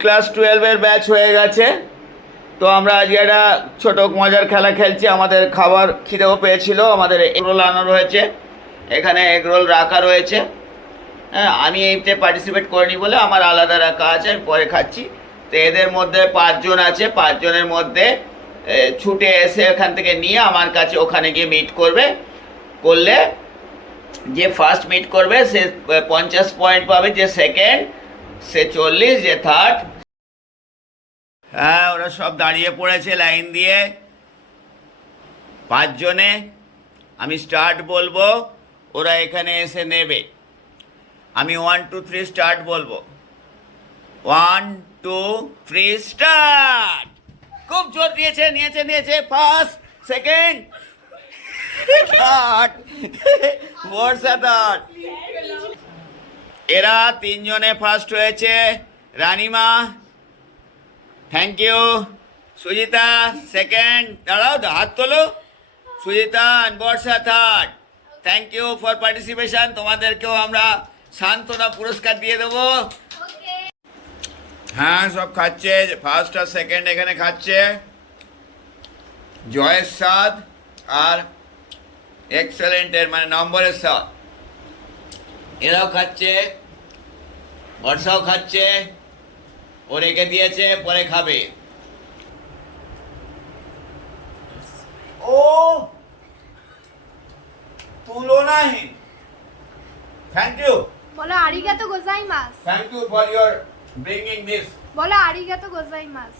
Class 12-এর batch হয়ে গেছে। তো আমরা আজকে একটা ছোটো মজার খেলা খেলছি। আমাদের খাবার খিদেও পেয়েছিল, আমাদের এগরোল আনা রয়েছে, এখানে এগরোল রাখা রয়েছে। হ্যাঁ, আমি এইতে পার্টিসিপেট করিনি বলে আমার আলাদা রাখা আছে, আমি পরে খাচ্ছি। তো এদের মধ্যে 5 জন আছে, 5 জনের মধ্যে ছুটে এসে এখান থেকে নিয়ে আমার কাছে ওখানে গিয়ে মিট করলে যে ফার্স্ট মিট করবে সে 50 পয়েন্ট পাবে, যে সেকেন্ড সে 40, যে থার্ড। হ্যাঁ, ওরা সব দাঁড়িয়ে পড়েছে লাইন দিয়ে 5 জনে। আমি স্টার্ট বলবো, ওরা এখানে এসে নেবে। আমি 1 2 3 স্টার্ট বলবো। 1 2 3 স্টার্ট। খুব জোর দিয়েছে, নিয়েছে first, second, third, Barsha third. এরা 3 জনে ফার্স্ট হয়েছে। Ranima, thank you. Sujita second, দাঁড়াও হাত তোলো। Sujita and Barsha third. Thank you for participation. তোমাদেরকেও আমরা সান্ত্বনা পুরস্কার দিয়ে দেবো। হ্যাঁ, সব খাচ্ছে, ফার্স্ট আর সেকেন্ড এখানে খাচ্ছে। জয়ের স্বাদ আর এক্সেলেন্টের মানে নম্বরের স্বাদ, এরাও খাচ্ছে, বর্ষাও খাচ্ছে। ও রেখে দিয়েছে, পরে খাবে। ও তুলনাহীন। Thank you. বলো আরিগাতো গোজাইমাস। Thank you for your bringing this. বলো আরিগাতো গোজাইমাস।